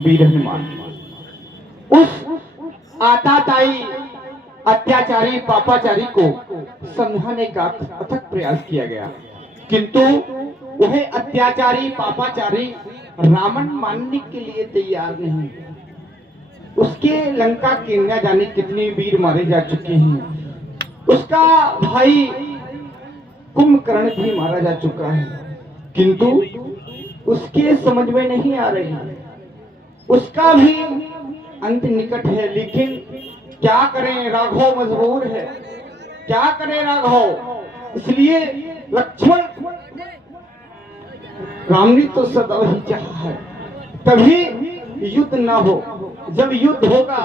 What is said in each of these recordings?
वीर हनुमान उस आताताई अत्याचारी पापाचारी को समझाने का अथक प्रयास किया गया, किंतु वह अत्याचारी पापाचारी रावण मानने के लिए तैयार नहीं। उसके लंका के न जाने कितने वीर मारे जा चुके हैं, उसका भाई कुंभकर्ण भी मारा जा चुका है, किंतु उसके समझ में नहीं आ रही। उसका भी अंत निकट है, लेकिन क्या करें, राघव मजबूर है। क्या करें राघव, इसलिए लक्ष्मण राम ने तो सदा ही चाहा है कभी युद्ध ना हो। जब युद्ध होगा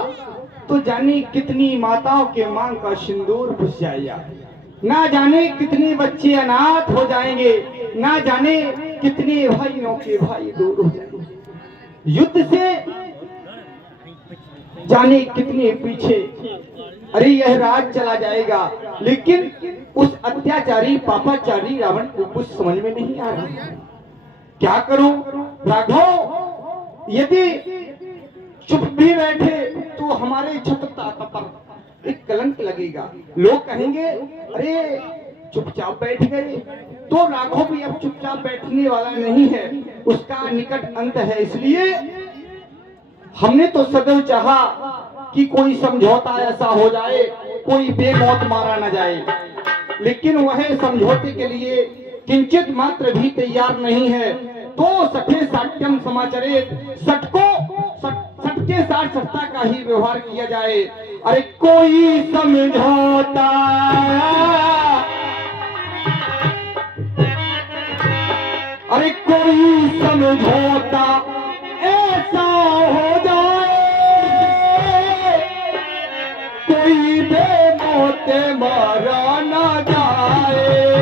तो जाने कितनी माताओं के मांग का सिंदूर घुस जाएगा, ना जाने कितने बच्चे अनाथ हो जाएंगे, ना जाने कितने भाइयों के भाई दूर हो जाएंगे। युद्ध से जाने कितने पीछे, अरे यह राज चला जाएगा। लेकिन उस अत्याचारी पापाचारी रावण को कुछ समझ में नहीं आ रहा। क्या करूं राघव, यदि चुप भी बैठे तो हमारे छत्रता पर एक कलंक लगेगा। लोग कहेंगे अरे चुपचाप बैठ गए, तो राघव भी अब चुपचाप बैठने वाला नहीं है, उसका निकट अंत है। इसलिए हमने तो सदैव चाहा कि कोई समझौता ऐसा हो जाए, कोई बेमौत मारा न जाए, लेकिन वह समझौते के लिए किंचित मात्र भी तैयार नहीं है। तो सठे साट्यम समाचरित, सटके साठ सत्ता का ही व्यवहार किया जाए। अरे कोई समझौता, अरे कोई समझौता ऐसा हो जाए, कोई बेमौत मारा ना जाए।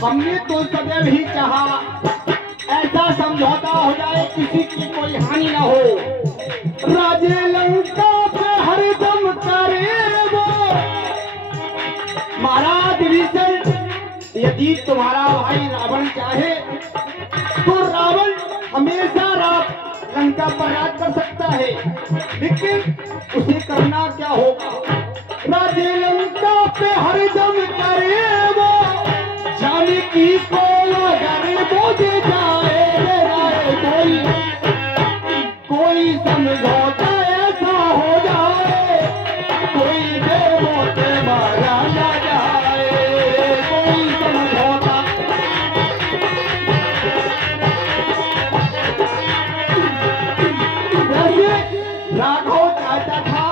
हमने तो सदैव ही चाहा ऐसा समझौता हो जाए, किसी की कोई हानि ना हो। राजे लंका पे हरदम करे वो महाराज विभीषण, यदि तुम्हारा भाई रावण चाहे तो रावण हमेशा लंका पर राज कर सकता है, लेकिन उसे करना क्या होगा। राजे लंका पे हरदम करे वो, जाने की को अगर बोझ जाए, कोई समझौता ऐसा हो जाए, कोई बेमौत मारा ना जाए। कोई समझौता, राघव चाहता था,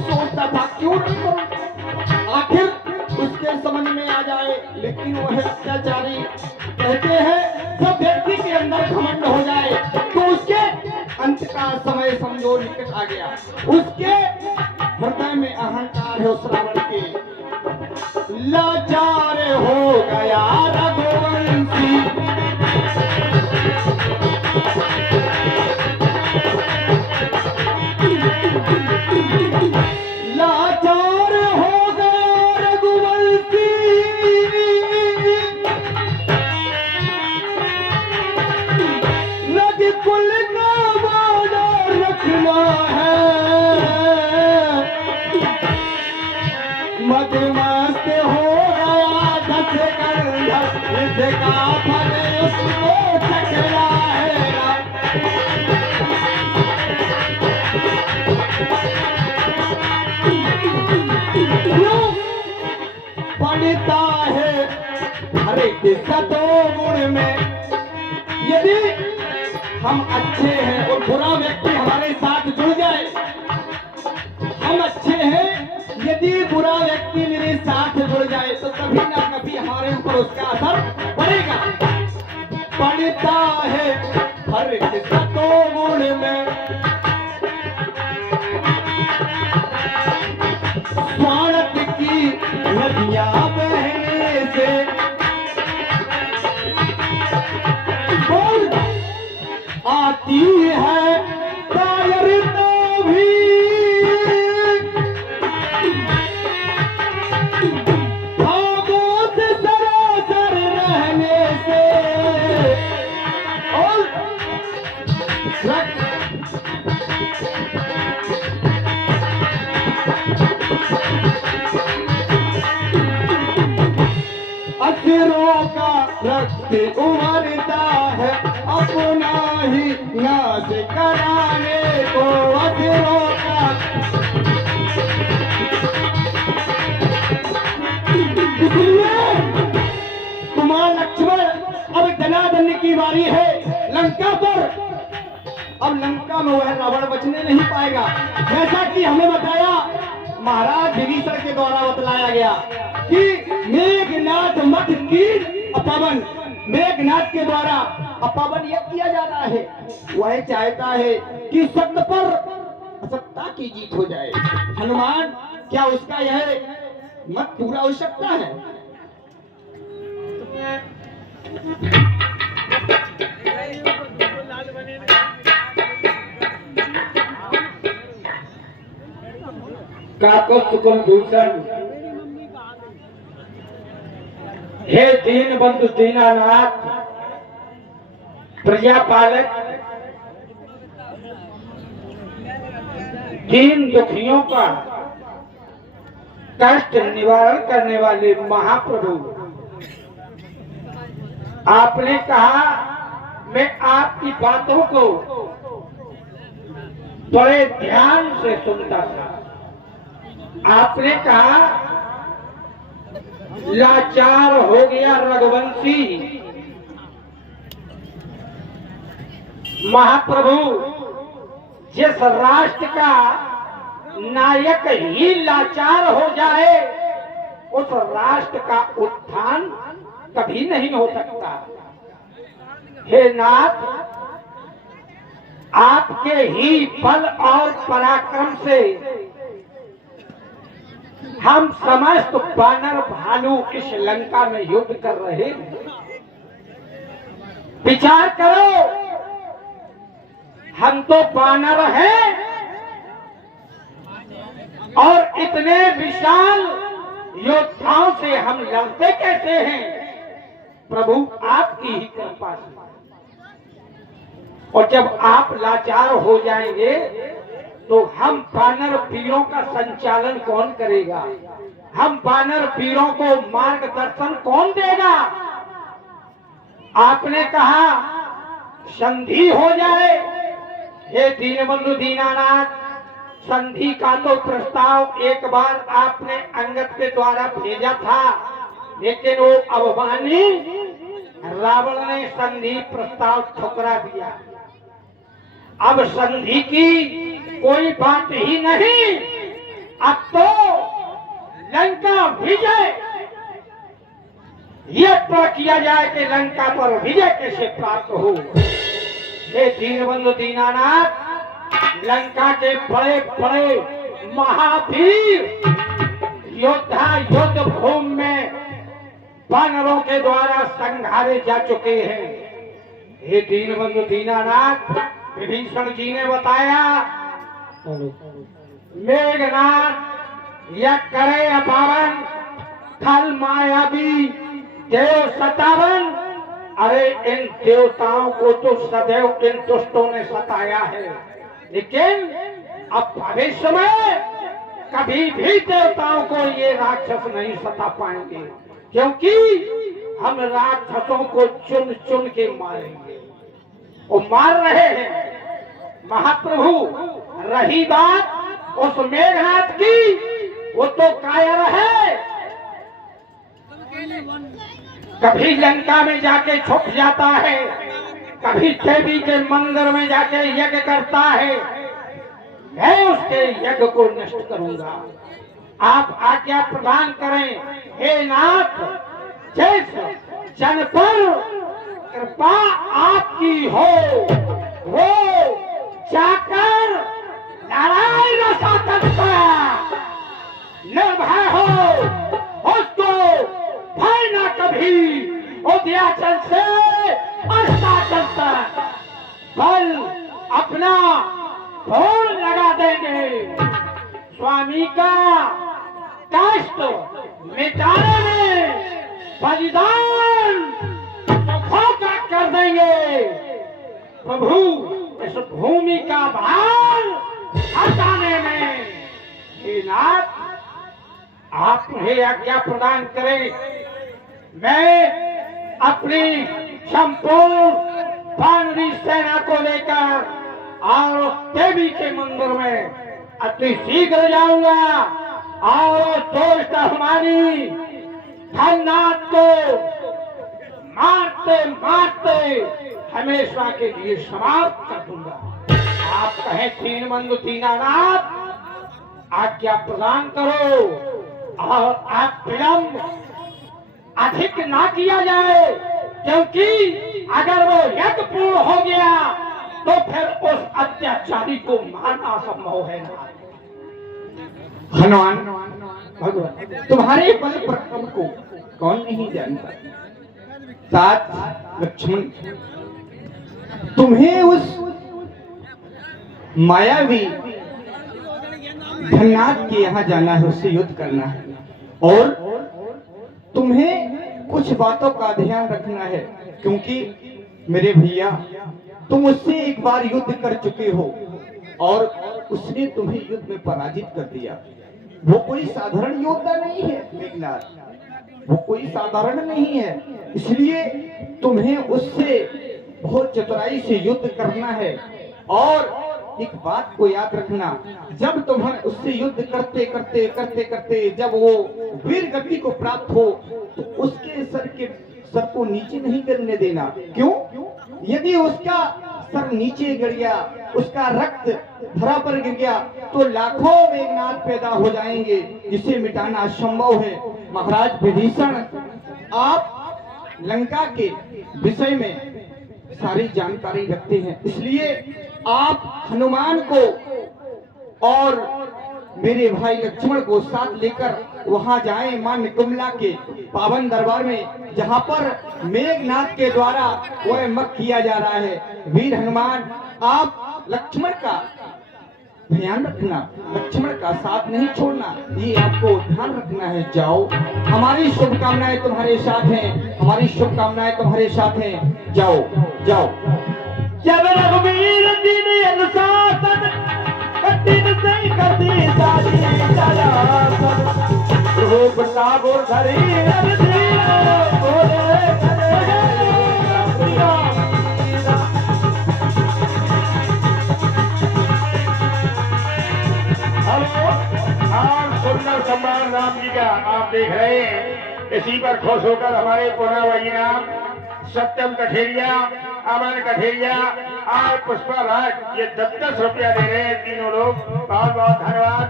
सोचता था क्यों नहीं करूं, आखिर उसके समझ में आ जाए। लेकिन वह अत्याचारी कहते हैं सब व्यक्ति के अंदर घमंड हो जाए तो उसके अंत का समय समझो निकट आ गया। उसके हृदय में अहंकार है उस रावण के, लाचार हो गया रघुवंशी, लाचार हो गया रघुवंशी, कुल का वादा रखना है, मदमस्त हो गया धस गंधर्व, इसका फल उसको चखना है। पढ़ता है हर एक सतोगुण में, यदि हम अच्छे हैं और बुरा व्यक्ति हमारे साथ जुड़ जाए, हम अच्छे हैं यदि बुरा व्यक्ति मेरे साथ जुड़ जाए तो कभी ना कभी हमारे ऊपर उसका असर पड़ेगा। पड़ता है हर सतोगुण में, स्वार्थ की नदियां बहने से, आती है कायरता भी, असुरों का रक्त उमड़ता है अपना ही नाश कराने को। असुरों का कुमार लक्ष्मण अब जनार्दन की बारी है लंका पर। अब लंका में वह रावण बचने नहीं पाएगा। जैसा कि हमें बताया महाराज विभीषण के द्वारा बतलाया गया कि मेघनाथ मठ की अपावन, मेघनाथ के द्वारा अपावन यज्ञ किया जाना है। वह चाहता है कि सत्य पर असत्ता की जीत हो जाए। हनुमान, क्या उसका यह मत पूरा हो सकता है? काकुत्कुलभूषण, हे दीन बंधु दीनानाथ, प्रजापालक, दीन दुखियों का कष्ट निवारण करने वाले महाप्रभु, आपने कहा मैं आपकी बातों को बड़े ध्यान से सुनता था। आपने कहा लाचार हो गया रघुवंशी। महाप्रभु, जिस राष्ट्र का नायक ही लाचार हो जाए उस राष्ट्र का उत्थान कभी नहीं हो सकता। हे नाथ, आपके ही बल और पराक्रम से हम समस्त वानर भालू इस लंका में युद्ध कर रहे हैं। विचार करो, हम तो वानर हैं और इतने विशाल योद्धाओं से हम लड़ते कैसे हैं? प्रभु, आपकी ही कृपा से। और जब आप लाचार हो जाएंगे तो हम वानर वीरों का संचालन कौन करेगा? हम वानर वीरों को मार्गदर्शन कौन देगा? आपने कहा संधि हो जाए। हे दीनबंधु दीनानाथ, संधि का तो प्रस्ताव एक बार आपने अंगद के द्वारा भेजा था, लेकिन वो अभिमानी रावण ने संधि प्रस्ताव ठुकरा दिया। अब संधि की कोई बात ही नहीं। अब तो लंका विजय यह तय किया जाए कि लंका पर विजय कैसे प्राप्त हो। हे दीनबंधु दीनानाथ, लंका के बड़े बड़े महावीर योद्धा युद्ध भूमि में वानरों के द्वारा संहारे जा चुके हैं। हे दीनबंधु दीनानाथ, विभीषण जी ने बताया मेघनाथ यह करे अपावन, खल मायावी देव सतावन। अरे इन देवताओं को तो सदैव इन दुष्टों ने सताया है, लेकिन अब भविष्य में कभी भी देवताओं को ये राक्षस नहीं सता पाएंगे, क्योंकि हम राक्षसों को चुन चुन के मारेंगे। वो मार रहे हैं। महाप्रभु, रही बात उस मेघनाथ की, वो तो कायर है। कभी लंका में जाके छुप जाता है, कभी देवी के मंदिर में जाके यज्ञ करता है। मैं उसके यज्ञ को नष्ट करूंगा। आप आज्ञा प्रदान करें। हे नाथ, जिस जन पर कृपा आपकी हो वो जाकर नारायण सातत्य निर्भय हो, उसको भय न कभी उदयाचल से अस्ताचल तक बल अपना भोर लगा देंगे। स्वामी का कष्ट मिटाने में बलिदान सुखों का कर देंगे। प्रभु, इस भूमि का भार हटाने में हे नाथ आप मुझे आज्ञा प्रदान करें, मैं अपनी संपूर्ण वानरी सेना को लेकर और देवी के मंदिर में अति शीघ्र जाऊंगा और दोस्त हमारी धननाथ को मारते मारते हमेशा के लिए समाप्त कर दूंगा। आप कहें तीन बंधु दीनानाथ, आज्ञा प्रदान करो और आप विलंब अधिक ना किया जाए, क्योंकि अगर वो यज्ञ पूर्ण हो गया तो फिर उस अत्याचारी को मारना संभव है ना। हनुमान भगवान, तुम्हारे बल पराक्रम को कौन नहीं जानता। साथ लक्ष्मण, तुम्हें उस मायावी धननाथ के यहाँ जाना है, उससे युद्ध करना है और तुम्हें कुछ बातों का ध्यान रखना है, क्योंकि मेरे भैया तुम उससे एक बार युद्ध कर चुके हो और उसने तुम्हें युद्ध में पराजित कर दिया। वो कोई साधारण योद्धा नहीं है मेघनाथ, वो कोई साधारण नहीं है, इसलिए तुम्हें उससे बहुत चतुराई से युद्ध करना है। और एक बात को याद रखना, जब तुम्हें उससे युद्ध करते करते करते करते जब वो वीर गति को प्राप्त हो तो उसके सर को नीचे नहीं गिरने देना। क्यों? यदि उसका सर नीचे गिर गया, उसका रक्त धरा पर गिर गया तो लाखों मेघनाथ पैदा हो जाएंगे, जिसे मिटाना असंभव है। महाराज विभीषण, आप लंका के विषय में सारी जानकारी रखते हैं, इसलिए आप हनुमान को और मेरे भाई लक्ष्मण को साथ लेकर वहां जाएं मां निकुंभला के पावन दरबार में, जहां पर मेघनाथ के द्वारा वह मत किया जा रहा है। वीर हनुमान, आप लक्ष्मण का ध्यान रखना, लक्ष्मण का साथ नहीं छोड़ना, ये आपको ध्यान रखना है। जाओ, हमारी शुभकामनाएं तुम्हारे साथ हैं, हमारी शुभकामनाएं तुम्हारे साथ हैं। जाओ जाओ। जब रघुवीर जी ने अनुशासन कठिन से कठिन सारी चलासन, रूप सागुर धरी बोले सुंदर सम्मान राम जी का आप देख रहे हैं। इसी पर खुश होकर हमारे पूर्णावली नाम सत्यम कठेरिया, अमन कठेरिया और पुष्पा राज ये 10-10 रुपया दे रहे हैं तीनों लोग। बहुत बहुत धन्यवाद,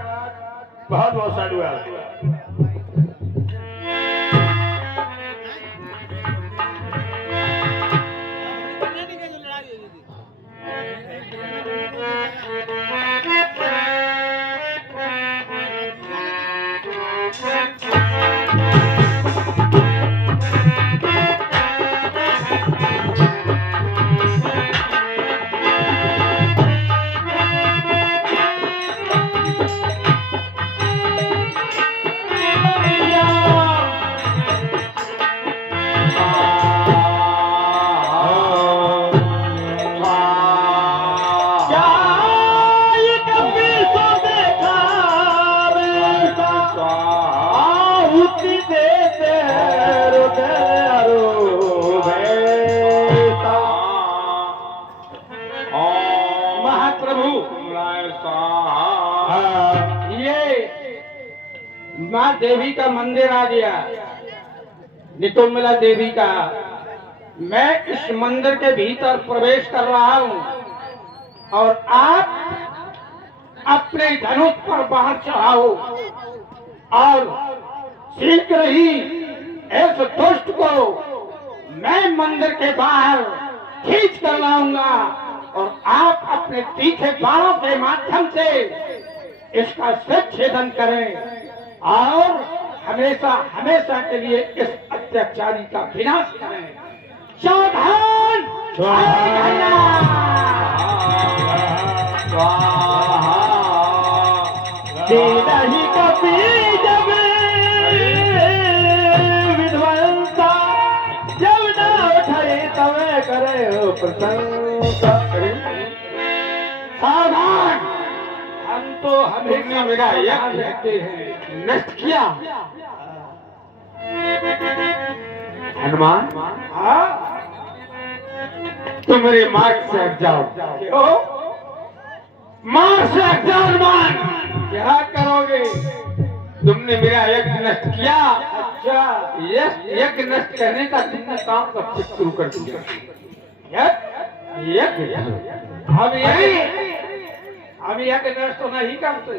बहुत बहुत साधुवाद। मां देवी का मंदिर आ गया, निकुंभला देवी का। मैं इस मंदिर के भीतर प्रवेश कर रहा हूं और आप अपने धनुष पर बाण चढ़ाओ और शीघ्र ही इस दुष्ट को मैं मंदिर के बाहर खींच कर लाऊंगा और आप अपने तीखे बाणों के माध्यम से इसका सिर छेदन करें और हमेशा हमेशा के लिए इस अत्याचारी का विनाश करें। सावधान! विध्वंसा जब न उठाए तब करे प्रशंसा। सावधान! हम तो तुमने मेरा यज्ञ नष्ट किया। हनुमान, तुम मेरे मार्ग से हट जाओ। क्यों? मार्ग से हट जाओ हनुमान। क्या करोगे? तुमने मेरा यज्ञ नष्ट किया। अच्छा, यज्ञ नष्ट करने का तुमने काम कब से शुरू कर दिया? यज्ञ हम यज्ञ नष्ट तो नहीं करते,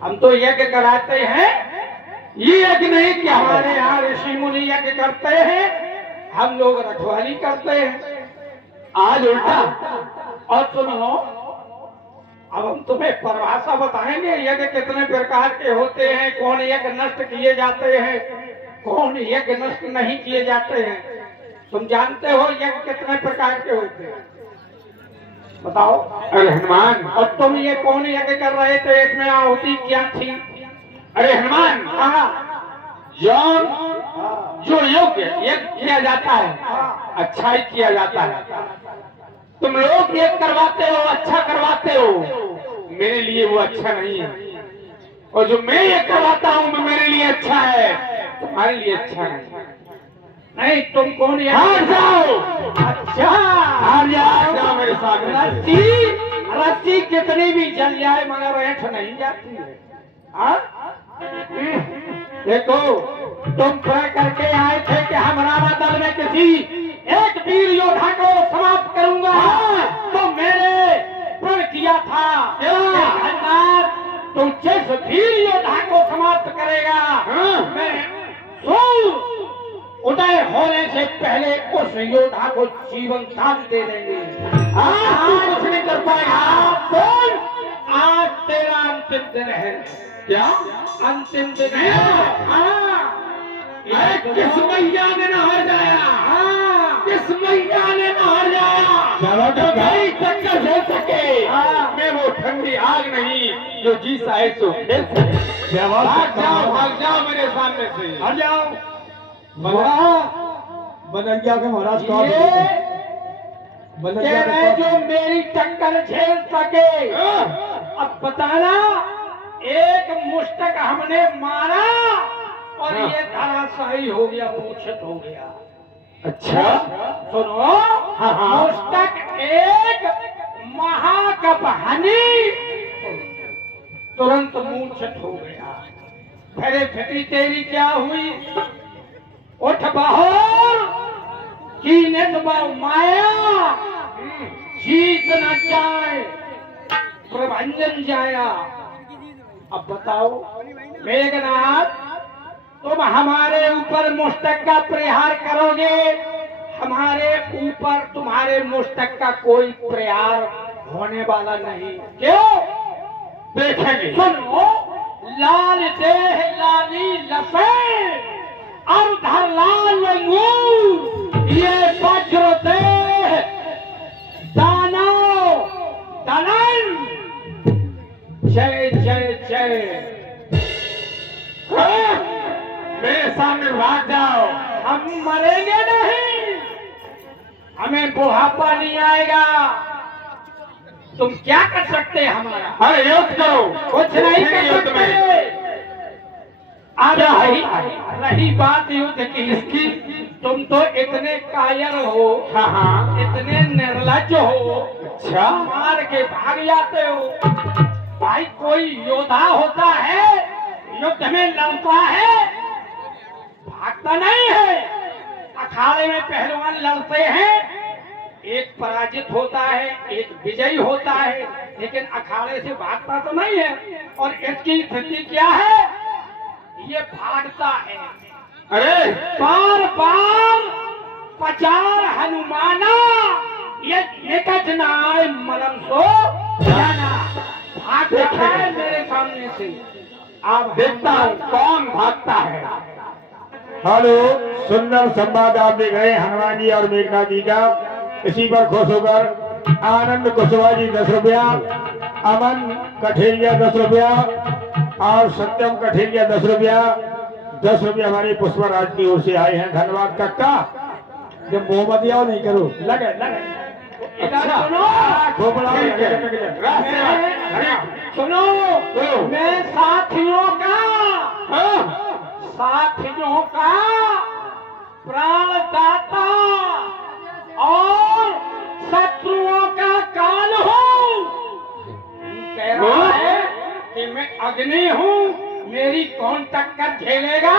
हम तो यज्ञ कराते हैं। ये यज्ञ नहीं कि हमारे यहाँ ऋषि मुनि यज्ञ करते हैं, हम लोग रखवाली करते हैं। आज उल्टा। और सुनो, अब हम तुम्हें परिभाषा बताएंगे यज्ञ कितने प्रकार के होते हैं, कौन यज्ञ नष्ट किए जाते हैं, कौन यज्ञ नष्ट नहीं किए जाते हैं। तुम जानते हो यज्ञ कितने प्रकार के होते हैं? बताओ। अरे हनुमान, और तुम ये कौन यज्ञ कर रहे थे, इसमें आहुति क्या थी? अरे हनुमान, जो योग्य यज्ञ किया जाता है, अच्छा ही किया जाता है। तुम लोग यज्ञ करवाते हो, अच्छा करवाते हो, मेरे लिए वो अच्छा नहीं है। और जो मैं ये करवाता हूँ वो मेरे लिए अच्छा है, तुम्हारे लिए अच्छा नहीं। नहीं, तुम कौन है? हार जाओ। अच्छा, हार जाओ मेरे साथ। रस्सी कितनी भी जल जाए मगर ऐठ नहीं जाती है। देखो, तुम तय करके आए थे कि हम राणा दल में किसी एक वीर योद्धा को समाप्त करूंगा। तो मेरे प्रण किया था तुम जिस वीर योद्धा को समाप्त करेगा, मैं उदय होने से पहले उस योद्धा को जीवन दान दे देंगे। कुछ नहीं कर पाएगा। आज तेरा अंतिम दिन है। क्या अंतिम दिन है? किस मैया ने न हार जाया? किस मैया ने न हार जाया? चलो तो भाई टक्कर दे सके। मैं वो ठंडी आग नहीं जो जी साहे सो। भाग जाओ मेरे सामने से, हट जाओ। बनैया के महाराज का जो मेरी टक्कर झेल सके। अब बताना, एक मुष्टक हमने मारा और ये धराशायी हो गया, मूर्छित हो गया। अच्छा सुनो, मुष्टक एक महाकपहनी तुरंत मूर्छित हो गया। फिर फिटी तेरी क्या हुई? उठ बाहर की माया, जीत न जाए प्रभंजन जाया। अब बताओ मेघनाथ, तुम हमारे ऊपर मुष्टक का प्रहार करोगे, हमारे ऊपर तुम्हारे मुष्टक का कोई प्रहार होने वाला नहीं। क्यों? देखेंगे। सुनो, लाल देह लाली लपे और धर लाल अंगूर, ये वज्र देह दानव दलन। जय जय जय। मेरे सामने भाग जाओ। हम मरेंगे नहीं, हमें बुढ़ापा नहीं आएगा। तुम क्या कर सकते हैं हमारा? अरे युद्ध करो। कुछ नहीं कर सकते। रही बात युद्ध की, इसकी तुम तो इतने कायर हो, इतने निर्लज हो। अच्छा, मार के भाग जाते हो। भाई कोई योद्धा होता है, युद्ध में लड़ता है, भागता नहीं है। अखाड़े में पहलवान लड़ते हैं, एक पराजित होता है, एक विजयी होता है, लेकिन अखाड़े से भागता तो नहीं है। और इसकी स्थिति क्या है? ये भागता है। अरे बार बार पचार हनुमाना, ये निकट न आए मलम सो जाना। भागता है मेरे सामने से। आप देखता हूँ कौन भागता है। हेलो, सुंदर संवाद आप देख रहे हैं हनुमान जी और मेघनाथ जी का। इसी पर खुश होकर आनंद कुशवाहा जी 10 रुपया, अमन कठेरिया 10 रुपया और सत्यम कठेरिया 10 रुपया। 10 रुपया हमारी पुष्पराज की ओर से आए हैं। धन्यवाद। कक्का, जब मोहम्मदिया नहीं करो, लगे लगे इधर अच्छा। सुनो खोपड़ा ठीक है। सुनो मैं साथियों का प्राणदाता और शत्रुओं का काल हूँ। कह रहा है कि मैं अग्नि हूँ, मेरी कौन टक्कर झेलेगा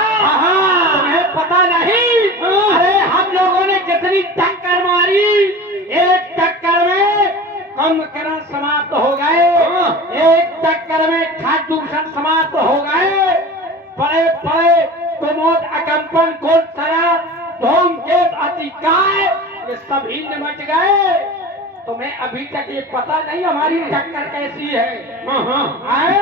तुम्हें पता नहीं। अरे हम लोगों ने कितनी टक्कर मारी, एक टक्कर में कुंभकर्ण समाप्त हो गए, एक टक्कर में खाटूषण समाप्त हो गए, बड़े बड़े कुमोद अकंपन कोलसरा धूमकेत अतिकाय ये सभी निमट गए। तुम्हें अभी तक ये पता नहीं हमारी टक्कर कैसी है। आए?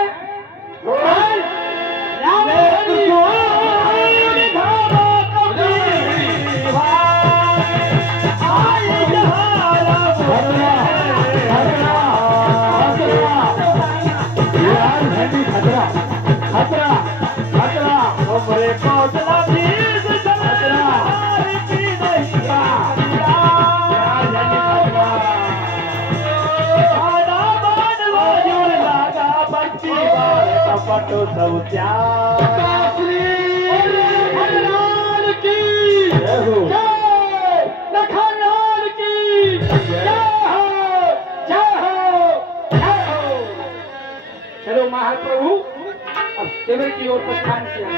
पटो सब भगवान की जय हो, लखनलाल की जय हो, जय हो, जय हो। चलो महाप्रभु अब शिविर की ओर प्रस्थान किया।